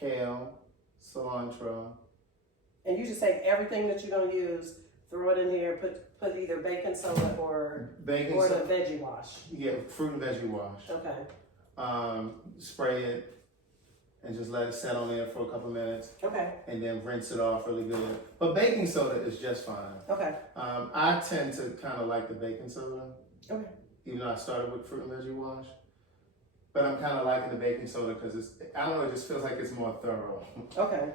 kale, cilantro. And you just take everything that you're gonna use, throw it in here, put either baking soda or the veggie wash. Yeah, fruit and veggie wash. Okay. Spray it and just let it set on there for a couple minutes. Okay. And then rinse it off really good. But baking soda is just fine. Okay. I tend to kind of like the baking soda. Okay. Even though I started with fruit and veggie wash. But I'm kind of liking the baking soda because I don't know, it just feels like it's more thorough. Okay.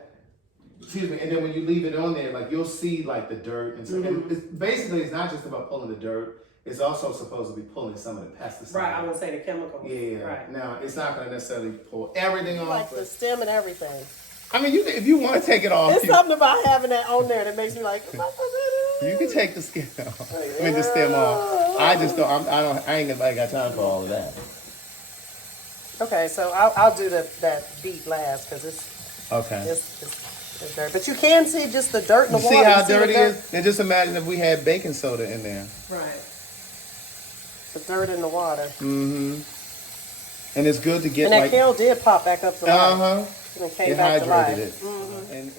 Excuse me. And then when you leave it on there, like you'll see like the dirt and stuff. Mm-hmm. And it's not just about pulling the dirt. It's also supposed to be pulling some of the pesticides. Right, I would say the chemicals. Yeah. Right. Now, it's not going to necessarily pull everything off. Like the stem and everything. I mean, if you want to take it off. It's something about having that on there that makes me like, you can take the skin off. I mean, the stem off. I just don't, I ain't got time for all of that. Okay, so I'll do that beet last because it's dirt. But you can see just the dirt in the water. See how dirty it is? And just imagine if we had baking soda in there. Right. The dirt in the water. Mm-hmm. And it's good to get and that kale did pop back up to life. Uh-huh. And it came back to life. It. Mm-hmm. And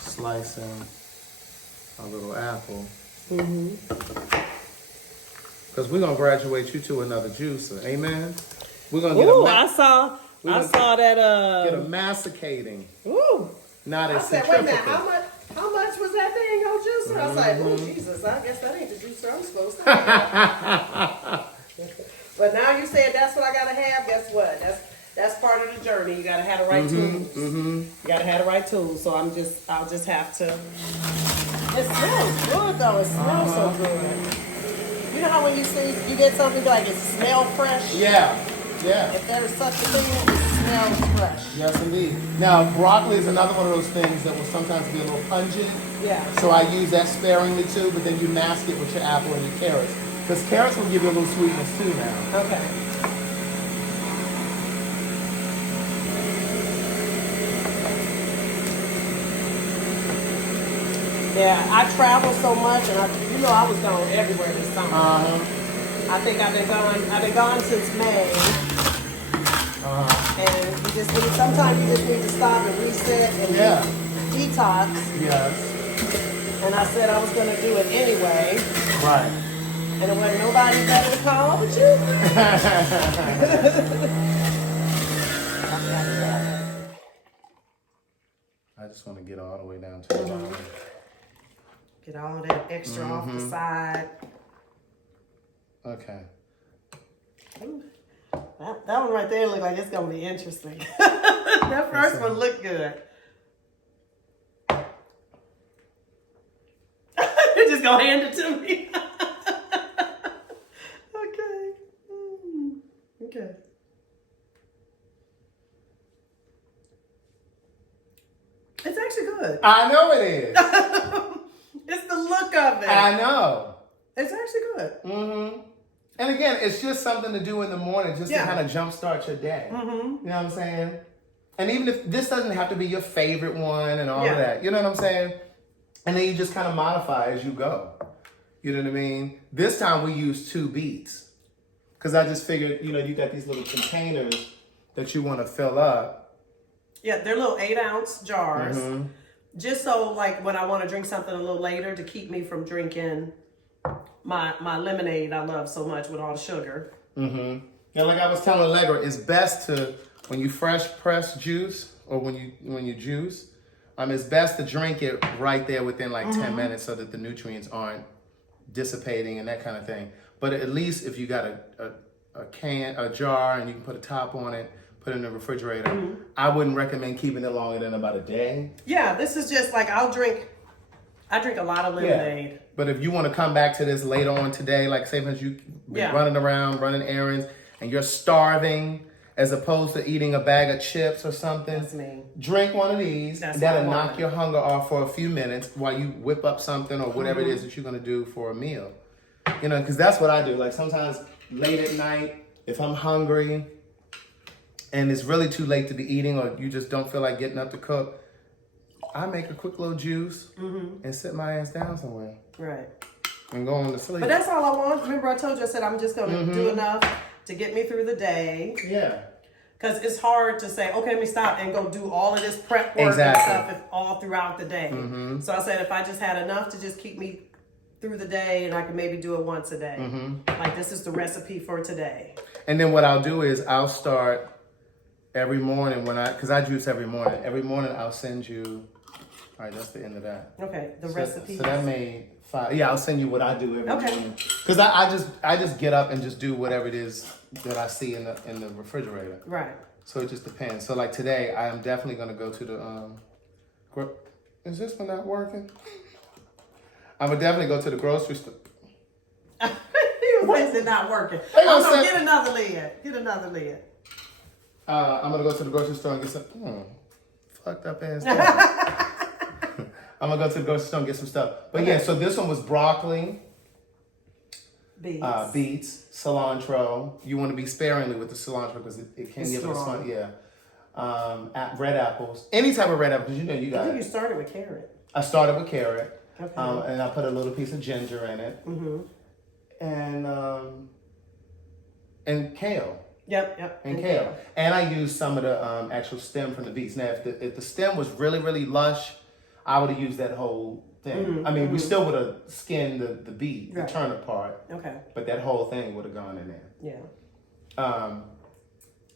slicing a little apple. Mm-hmm. Because we're going to graduate you to another juicer. Amen? We're going to get I saw that. Get a masticating. Ooh. Not a I said, wait a minute, how much was that thing on juicer? I was like, oh, Jesus, I guess that ain't the juicer I'm supposed to have. But now you said that's what I gotta have. Guess what? That's part of the journey. You gotta have the right tools. Mm-hmm. You gotta have the right tools. So I'll just have to. It smells good though. It smells so good. You know how when you get something like it smells fresh? Yeah. If there is such a thing, it smells fresh. Yes, indeed. Now, broccoli is another one of those things that will sometimes be a little pungent. Yeah. So I use that sparingly too, but then you mask it with your apple and your carrots. Because carrots will give you a little sweetness too now. Okay. Yeah, I travel so much, and I was gone everywhere this summer. I think I've been gone since May. And sometimes you just need to stop and reset and detox. Yes. And I said I was going to do it anyway. Right. And there wasn't nobody better to call but you. I just want to get all the way down to the bottom. Get all of that extra off the side. Okay. Ooh. That one right there look like it's going to be interesting. That first one looked good. You're just going to hand it to me. Okay. Okay. It's actually good. I know it is. It's the look of it. I know. It's actually good. Mm-hmm. And again, it's just something to do in the morning just to kind of jumpstart your day. Mm-hmm. You know what I'm saying? And even if this doesn't have to be your favorite one and all of that, you know what I'm saying? And then you just kind of modify as you go. You know what I mean? This time we used 2 beets. Because I just figured, you got these little containers that you want to fill up. Yeah, they're little 8-ounce jars. Mm-hmm. Just so, like, when I want to drink something a little later to keep me from drinking my lemonade I love so much with all the sugar. Mm-hmm. Yeah, like I was telling Leggra, it's best to, when you fresh press juice or when you juice, it's best to drink it right there within like 10 minutes so that the nutrients aren't dissipating and that kind of thing. But at least if you got a jar and you can put a top on it, put it in the refrigerator, I wouldn't recommend keeping it longer than about a day. Yeah, this is just like I drink a lot of lemonade. Yeah. But if you want to come back to this later on today, like say if you've been running around, running errands, and you're starving, as opposed to eating a bag of chips or something, that's me. Drink one of these. That'll knock your hunger off for a few minutes while you whip up something or whatever it is that you're going to do for a meal. Because that's what I do. Like sometimes late at night, if I'm hungry and it's really too late to be eating or you just don't feel like getting up to cook, I make a quick little juice and sit my ass down somewhere. Right. And go on to sleep. But that's all I want. Remember I told you, I said I'm just going to do enough to get me through the day. Yeah. Because it's hard to say, okay, let me stop and go do all of this prep work Exactly. and stuff all throughout the day. So I said, if I just had enough to just keep me through the day, and I could maybe do it once a day. Like, this is the recipe for today. And then what I'll do is I'll start every morning because I juice every morning. Every morning I'll send you. All right, that's the end of that. Okay, the recipe. So that made 5. Yeah, I'll send you what I do every Okay. morning. Because I just get up and just do whatever it is that I see in the refrigerator. Right. So it just depends. So like today, I am definitely gonna go to the is this one not working? I'm gonna definitely go to the grocery store. He was it not working. They gonna Oh, no, send- get another lid. Get another lid. I'm gonna go to the grocery store and get some fucked up ass stuff. I'm gonna go to the grocery store and get some stuff. But yeah, so this one was broccoli, beets, cilantro. You want to be sparingly with the cilantro because it can give it a smell. Yeah. Red apples, any type of red apple, because you know you got. I think you started with carrot. I started with carrot, Okay. and I put a little piece of ginger in it, and kale. Yep. And kale. And I used some of the actual stem from the beets. Now, if the stem was really, really lush, I would have used that whole thing. I mean, we still would have skinned the beet, the turnip part. Okay. But that whole thing would have gone in there. Yeah.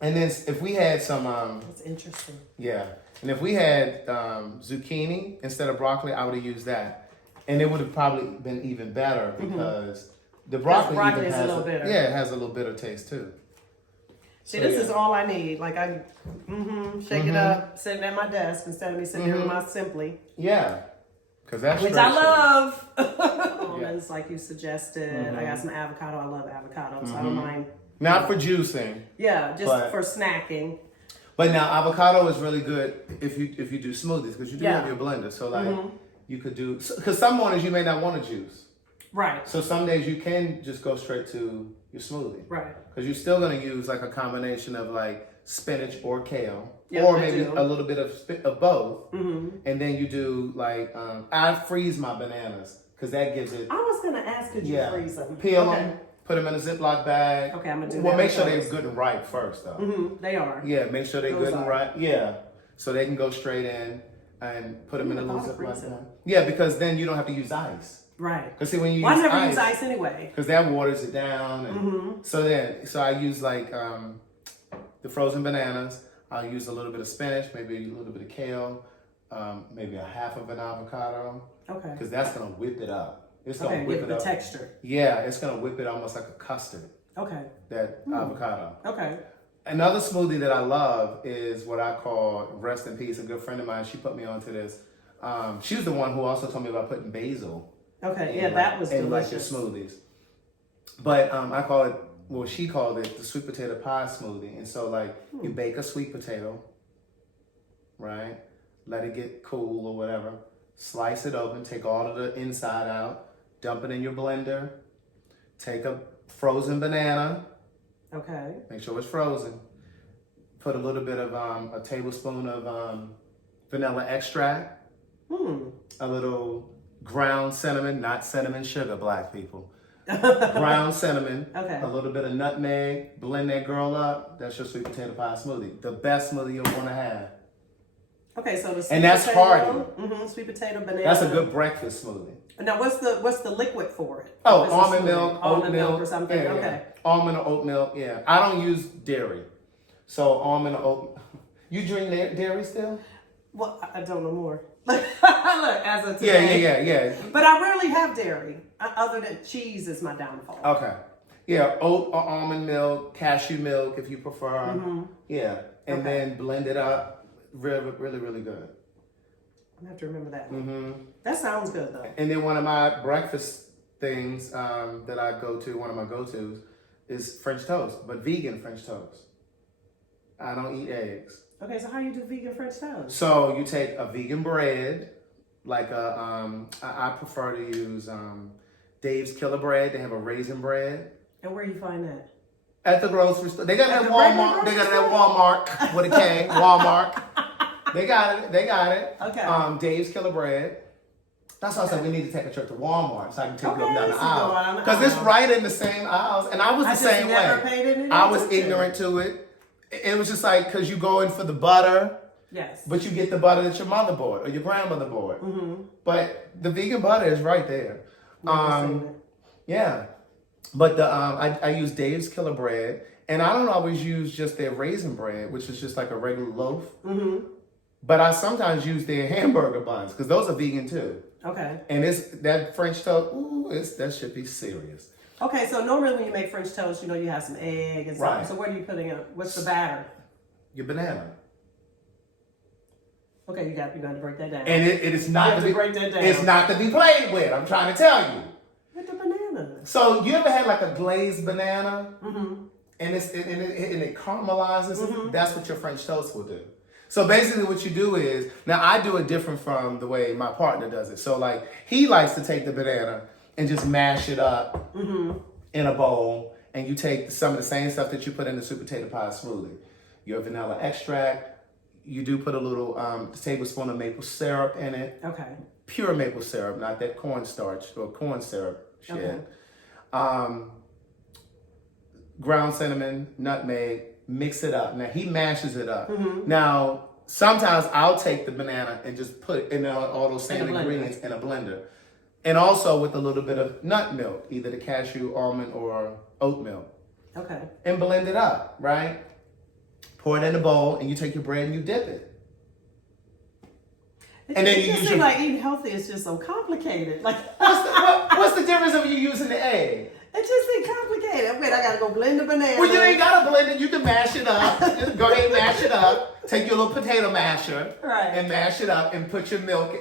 And then if we had some... That's interesting. Yeah. And if we had zucchini instead of broccoli, I would have used that. And it would have probably been even better because the broccoli even is has a little bitter. Yeah, it has a little bitter taste too. See, this is all I need. Like, I shake it up, sitting at my desk instead of me sitting here with my Simply. Yeah, because that's which I love. Almonds, like you suggested. I got some avocado. I love avocado, so I don't mind. Not for juicing. Yeah, just for snacking. But now avocado is really good if you do smoothies because you do have your blender. So like you could do because some mornings you may not want to juice. Right. So some days you can just go straight to your smoothie. Right. Because you're still going to use like a combination of like spinach or kale. Yep, or I maybe do. a little bit of both. And then you do like, I freeze my bananas because that gives it. I was going to ask, could you freeze them? Peel them, put them in a Ziploc bag. Okay, I'm going to do Well, that. make sure they're good and ripe first though. They are. Yeah, make sure they're Those good and are. ripe. Yeah. So they can go straight in and put them in a little thought of Ziploc freezing bag. them. Yeah, because then you don't have to use ice. Right. Because see, when you Well, I use never ice, use ice anyway. because that waters it down. And so I use like the frozen bananas. I'll use a little bit of spinach, maybe a little bit of kale, maybe a half of an avocado. Okay. Because that's gonna whip it up. It's gonna Okay, whip give it it the up. texture. Yeah, it's gonna whip it almost like a custard. Okay. That avocado. Okay. Another smoothie that I love is what I call, rest in peace, a good friend of mine. She put me onto this. She was the one who also told me about putting basil. Okay. Yeah, that was in like your delicious. smoothies. But I call it, well, she called it the sweet potato pie smoothie. And so like you bake a sweet potato, right? Let it get cool or whatever. Slice it open, take all of the inside out, dump it in your blender. Take a frozen banana, Okay. make sure it's frozen. Put a little bit of a tablespoon of vanilla extract. A little ground cinnamon, not cinnamon sugar, black people. Ground cinnamon, Okay. a little bit of nutmeg, blend that girl up. That's your sweet potato pie smoothie. The best smoothie you'll want to have. Okay, so the sweet And that's potato, sweet potato, banana. That's a good breakfast smoothie. Now, what's the liquid for it? Oh, What's the almond smoothie? milk, oat Almond milk, or something. Yeah, Okay. yeah. Almond or oat milk, yeah. I don't use dairy. So almond or oat. You drink dairy still? Well, I don't know more. Look, as of today. Yeah. But I rarely have dairy. Other than cheese is my downfall. Okay. Yeah, oat or almond milk, cashew milk if you prefer. Yeah. And then blend it up. Really, really, really good. I have to remember that. That sounds good though. And then one of my breakfast things that I go to, one of my go-tos, is French toast, but vegan French toast. I don't eat eggs. Okay, so how you do vegan French toast? So you take a vegan bread, like I prefer to use Dave's Killer Bread. They have a raisin bread. And where you find that? At the grocery store. They got it At at the regular Walmart. They got it grocery at Walmart with a K. Walmart. They got it. Okay. Dave's Killer Bread. That's why I said we need to take a trip to Walmart so I can take them Okay, down the so go down aisle. the Because it's aisle. right in the same aisles. And I was the I just same never way. paid any I was attention. ignorant to it. it was just like, because you go in for the butter, Yes. but you get the butter that your mother bought or your grandmother bought. But the vegan butter is right there. Never seen it. Yeah. But I use Dave's Killer Bread, and I don't always use just their raisin bread, which is just like a regular loaf. But I sometimes use their hamburger buns because those are vegan too. Okay. And it's that French toast. Ooh, that should be serious. Okay, so normally when you make French toast, you know you have some egg and stuff. Right. So what are you putting in? What's the batter? Your banana. Okay, you got to break that down. And it is not You have to to be, break that down. It's not to be played with. I'm trying to tell you. With the banana. So you ever had like a glazed banana, and it caramelizes? That's what your French toast will do. So basically, what you do is, now I do it different from the way my partner does it. So like he likes to take the banana and just mash it up in a bowl, and you take some of the same stuff that you put in the sweet potato pie smoothie. Your vanilla extract. You do put a little tablespoon of maple syrup in it. Okay. Pure maple syrup, not that cornstarch or corn syrup shit. Okay. Ground cinnamon, nutmeg, mix it up. Now he mashes it up. Now sometimes I'll take the banana and just put in all those same ingredients in a blender. And also with a little bit of nut milk, either the cashew, almond, or oat milk. Okay. And blend it up, right? Pour it in a bowl, and you take your bread and you dip it. And then it you just use seems your. like eating healthy is just so complicated. Like What's the difference of you using the egg? it just seems complicated. Wait, I gotta go blend the banana. Well, you ain't gotta blend it. You can mash it up. Just go ahead and mash it up. Take your little potato masher, Right. and mash it up, and put your milk,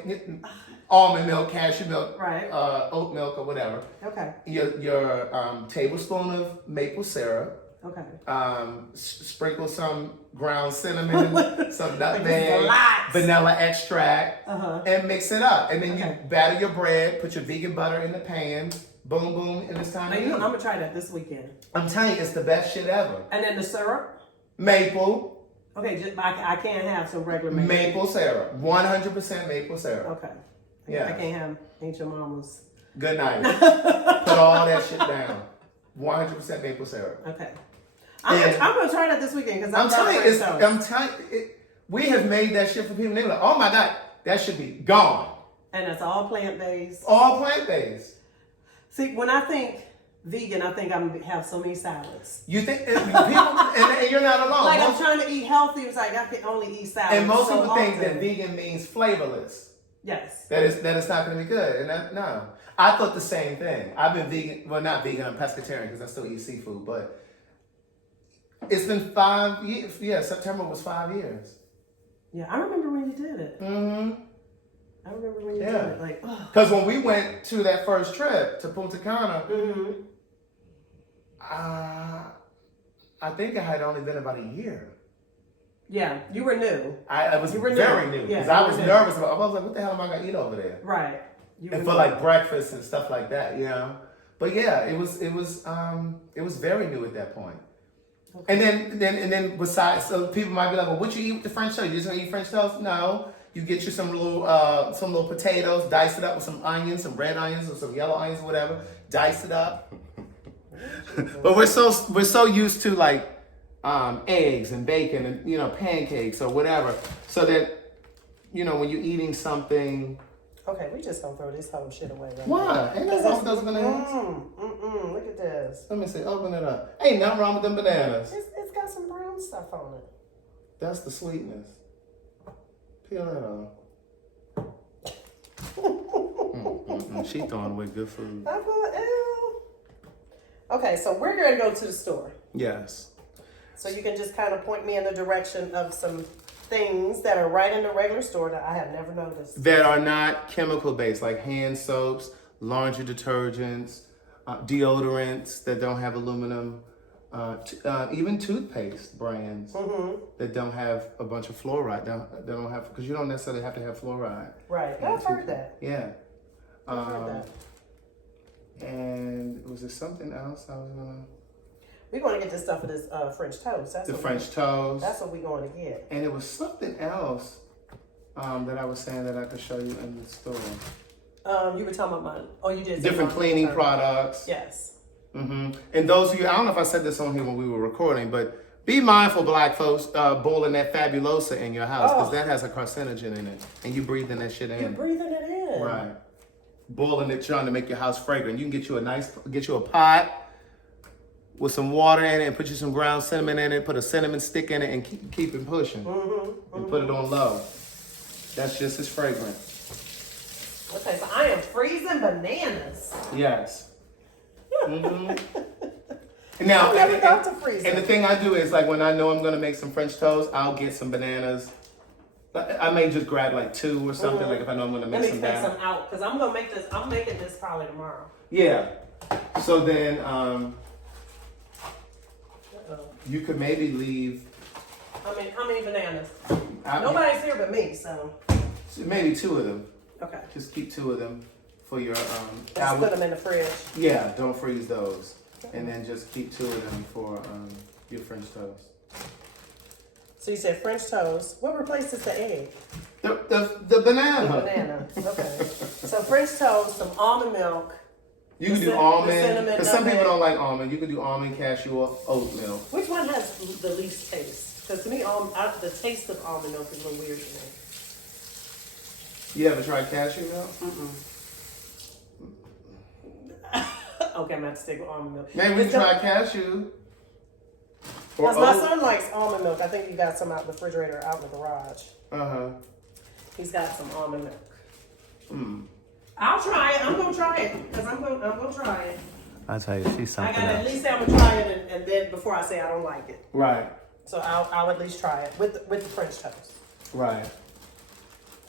almond milk, cashew milk, Right. Oat milk, or whatever. Okay. Your tablespoon of maple syrup. Okay. Sprinkle some ground cinnamon, some nutmeg, a lot. vanilla extract, and mix it up. And then Okay. you batter your bread, put your vegan butter in the pan, boom, boom, and it's time Now, to you know, eat. I'm gonna try that this weekend. I'm telling you, it's the best shit ever. And then the syrup. Maple, Okay, I can't have some regular maple. maple syrup, 100% maple syrup. Okay. Yeah. I can't have ancient mama's. Good night. Put all that shit down. 100% maple syrup. Okay. And- I'm gonna try that this weekend because I'm telling you, we have made that shit for people. They're like, oh my God, that should be gone. And it's all plant based. All plant-based. See, when I think vegan, I think I'm gonna have so many salads. You think people, and you're not alone. Like I'm trying to eat healthy. It's like I can only eat salads. And most so people think that often. vegan means flavorless. Yes. That it's not going to be good. And no, I thought the same thing. I've been vegan. Well, not vegan. I'm pescatarian because I still eat seafood. But it's been 5 years. Yeah, September was 5 years. Yeah, I remember when you did it. I remember when you did it. Like, Because when we went to that first trip to Punta Cana, I think I had only been about a year. yeah, you were new. I was You were very new. new Yeah, because I you was were new. nervous about. I was like, "What the hell am I gonna eat over there?" Right. You And were for new. like breakfast and stuff like that, you know. But yeah, it was very new at that point. Okay. And then besides, so people might be like, "Well, what you eat with the French toast? You just gonna eat French toast?" No, you get you some little potatoes, dice it up with some onions, some red onions or some yellow onions or whatever. Dice it up. But we're so used to like eggs and bacon and pancakes or whatever, so that when you're eating something. Okay, we just gonna throw this whole shit away right Why? now. Ain't nothing wrong with those bananas. Look at this. Let me see. Open it up. Ain't nothing wrong with them bananas. It's got some brown stuff on it. That's the sweetness. Peel that off. She throwing away good food. I thought, ew. Okay, so we're gonna go to the store. Yes. So you can just kind of point me in the direction of some things that are right in the regular store that I have never noticed. That are not chemical based, like hand soaps, laundry detergents, deodorants that don't have aluminum, even toothpaste brands that don't have a bunch of fluoride. They don't have, because you don't necessarily have to have fluoride. Right. I've heard that. Yeah. I've heard that. And was there something else I was gonna? We're going to get this stuff for this French toast. That's The what French toast. That's what we're going to get. And it was something else that I was saying that I could show you in the store. You were talking about mine. Oh, you did. Different cleaning products. Yes. And those of you, I don't know if I said this on here when we were recording, but Be mindful, black folks, boiling that fabulosa in your house, because Oh. that has a carcinogen in it, and you breathing that shit in. You're breathing it in. Right. Boiling it, trying to make your house fragrant. You can get you a pot with some water in it, and put you some ground cinnamon in it, put a cinnamon stick in it, and keep it pushing. And put it on low. That's just as fragrant. Okay, so I am freezing bananas. Yes. Now, I never thought to freeze and the it. thing I do is, like, when I know I'm gonna make some French toast, I'll get some bananas. I may just grab like 2 or something, like if I know I'm gonna Let make me some take down. some out, because I'm gonna make this. I'm making this probably tomorrow. Yeah. So then, Uh-oh. you could maybe leave How many bananas? I- Nobody's here but me, so maybe 2 of them. okay. Just keep 2 of them for your Let's put them in the fridge. Yeah, don't freeze those, and then just keep 2 of them for your French toast. So you said French toast. What replaces the egg? The banana. The banana. Okay. So French toast, some almond milk. You can The do cin- almond, the cinnamon, because some people nutmeg. don't like almond. You can do almond, cashew, or oat milk. Which one has the least taste? Because to me, the taste of almond milk is a little weird to me. You ever tried cashew milk? Okay, I'm gonna have to stick with almond milk. Maybe we can try cashew. Or Because my oat. son likes almond milk. I think he got some out in the refrigerator out in the garage. Uh-huh. He's got some almond milk. Mm. I'll try it. I'm gonna try it because I'm gonna try it. I'll tell you, she's I something gotta at else. least say I'm gonna try it, and then before I say I don't like it. Right, So I'll at least try it with the French toast. right.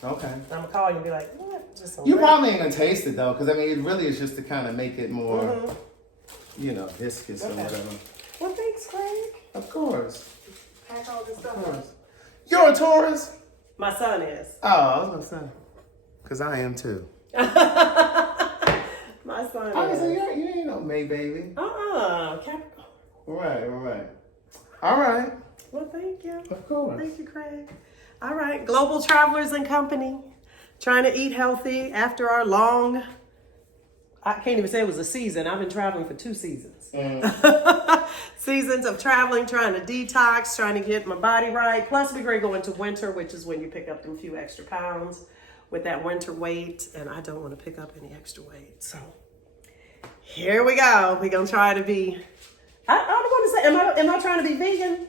Okay. I'm gonna call you and be like, what? Just some You red- probably ain't gonna taste it though, because I mean, it really is just to kind of make it more, viscous or Okay. whatever. Well, thanks, Craig. Of course. Pack all this stuff Of up. course. You're a Taurus? My son is. Oh, I was gonna say. Because I am too. My son I was is. like, you ain't no May baby. Capricorn. Right, right. All right. Well, thank you. Of course. Thank you, Craig. All right, Global Travelers and Company, trying to eat healthy after our long, I can't even say it was a season. I've been traveling for 2 seasons. Seasons of traveling, trying to detox, trying to get my body right. Plus, we're going to go into winter, which is when you pick up them few extra pounds with that winter weight. And I don't want to pick up any extra weight. So here we go. We're going to try to be, I don't want to say, am I trying to be vegan?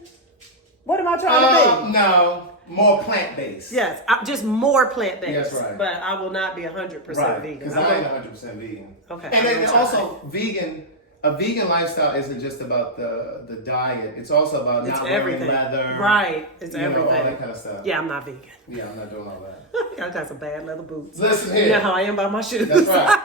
What am I trying to be? No, more plant-based. Yes, just more plant-based. That's right. But I will not be 100% Right, vegan. because I ain't 100% vegan. Okay, And I'm then gonna try. also, a vegan lifestyle isn't just about the diet. It's also about It's not everything. wearing leather. Right, it's everything. All that kind of stuff. Yeah, I'm not vegan. Yeah, I'm not doing all that. I got some bad leather boots. Listen You here. know how I am about my shoes. That's right.